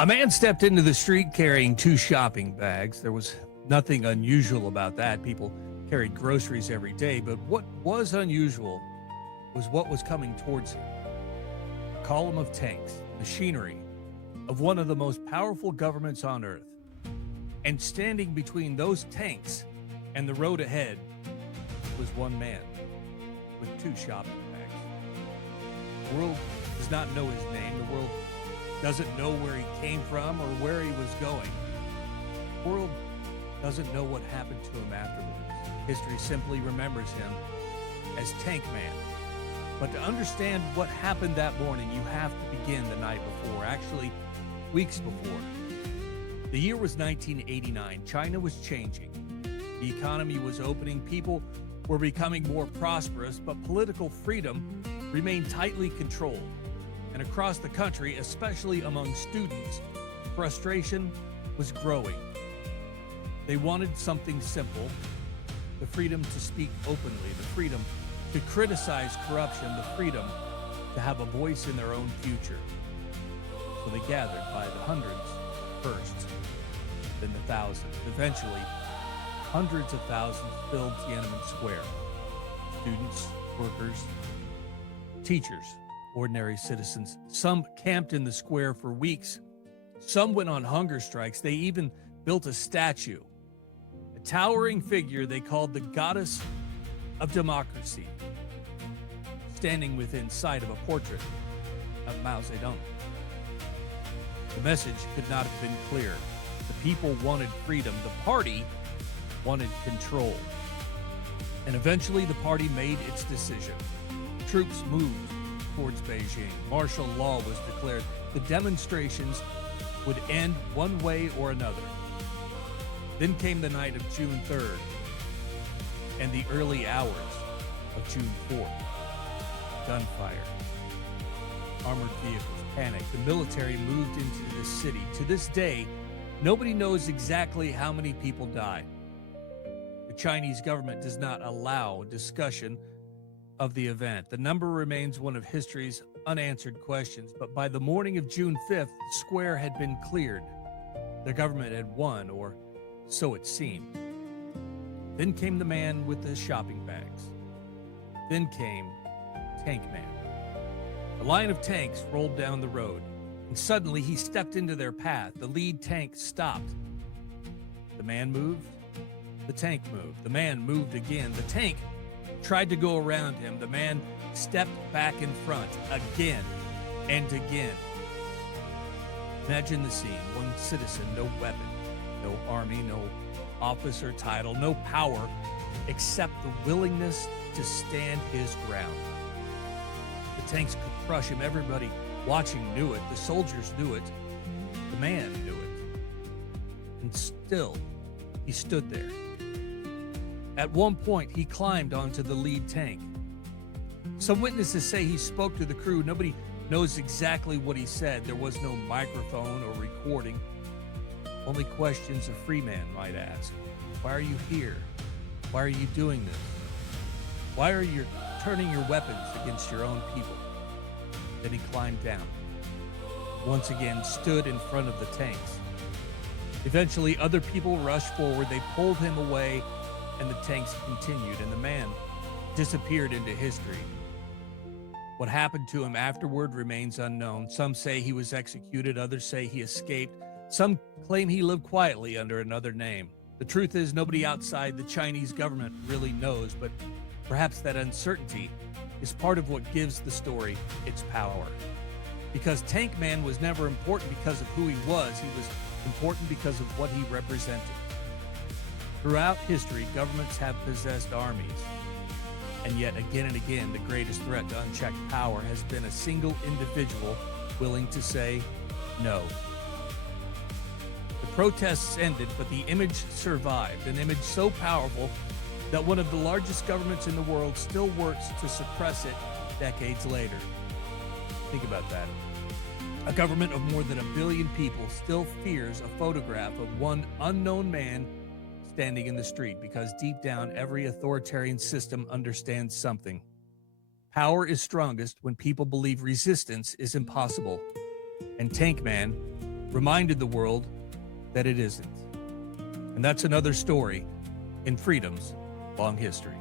A man stepped into the street carrying two shopping bags. There was nothing unusual about that. People carried groceries every day, but what was unusual was what was coming towards him. A column of tanks, machinery of one of the most powerful governments on earth. And standing between those tanks and the road ahead was one man with two shopping bags. The world does not know his name. The world doesn't know where he came from or where he was going. The world doesn't know what happened to him afterwards. History simply remembers him as Tank Man. But to understand what happened that morning, you have to begin the night before, actually weeks before. The year was 1989. China was changing. The economy was opening. People were becoming more prosperous, but political freedom remained tightly controlled. And across the country, especially among students, frustration was growing. They wanted something simple: the freedom to speak openly, the freedom to criticize corruption, the freedom to have a voice in their own future. So they gathered by the hundreds first, then the thousands. Eventually, hundreds of thousands filled Tiananmen Square. Students, workers, teachers, ordinary citizens. Some camped in the square for weeks. Some went on hunger strikes. They even built a statue, a towering figure they called the Goddess of Democracy, standing within sight of a portrait of Mao Zedong. The message could not have been clearer. The people wanted freedom. The party wanted control. And eventually the party made its decision. Troops moved towards Beijing. Martial law was declared. The demonstrations would end one way or another. Then came the night of June 3rd and the early hours of June 4th. Gunfire, armored vehicles, panic. The military moved into the city. To this day, nobody knows exactly how many people died. The Chinese government does not allow discussion of the event. The number remains one of history's unanswered questions, but by the morning of June 5th, the square had been cleared. The government had won, or so it seemed. Then came the man with the shopping bags. Then came Tank Man. A line of tanks rolled down the road, and suddenly he stepped into their path. The lead tank stopped. The man moved. The tank moved. The man moved again. The tank tried to go around him. The man stepped back in front again and again. Imagine the scene. One citizen, no weapon, no army, no office or title, no power, except the willingness to stand his ground. The tanks could crush him. Everybody watching knew it. The soldiers knew it. The man knew it. And still, he stood there. At one point, he climbed onto the lead tank. Some witnesses say he spoke to the crew. Nobody knows exactly what he said. There was no microphone or recording. Only questions a free man might ask. Why are you here? Why are you doing this? Why are you turning your weapons against your own people? Then he climbed down. Once again, stood in front of the tanks. Eventually, other people rushed forward. They pulled him away, and the tanks continued, and the man disappeared into history. What happened to him afterward remains unknown. Some say he was executed. Others say he escaped. Some claim he lived quietly under another name. The truth is, nobody outside the Chinese government really knows, but perhaps that uncertainty is part of what gives the story its power. Because Tank Man was never important because of who he was important because of what he represented. Throughout history, governments have possessed armies. And yet, again and again, the greatest threat to unchecked power has been a single individual willing to say no. The protests ended, but the image survived, an image so powerful that one of the largest governments in the world still works to suppress it decades later. Think about that. A government of more than 1 billion people still fears a photograph of one unknown man standing in the street because deep down, every authoritarian system understands something. Power is strongest when people believe resistance is impossible. And Tank Man reminded the world that it isn't. And that's another story in freedom's long history.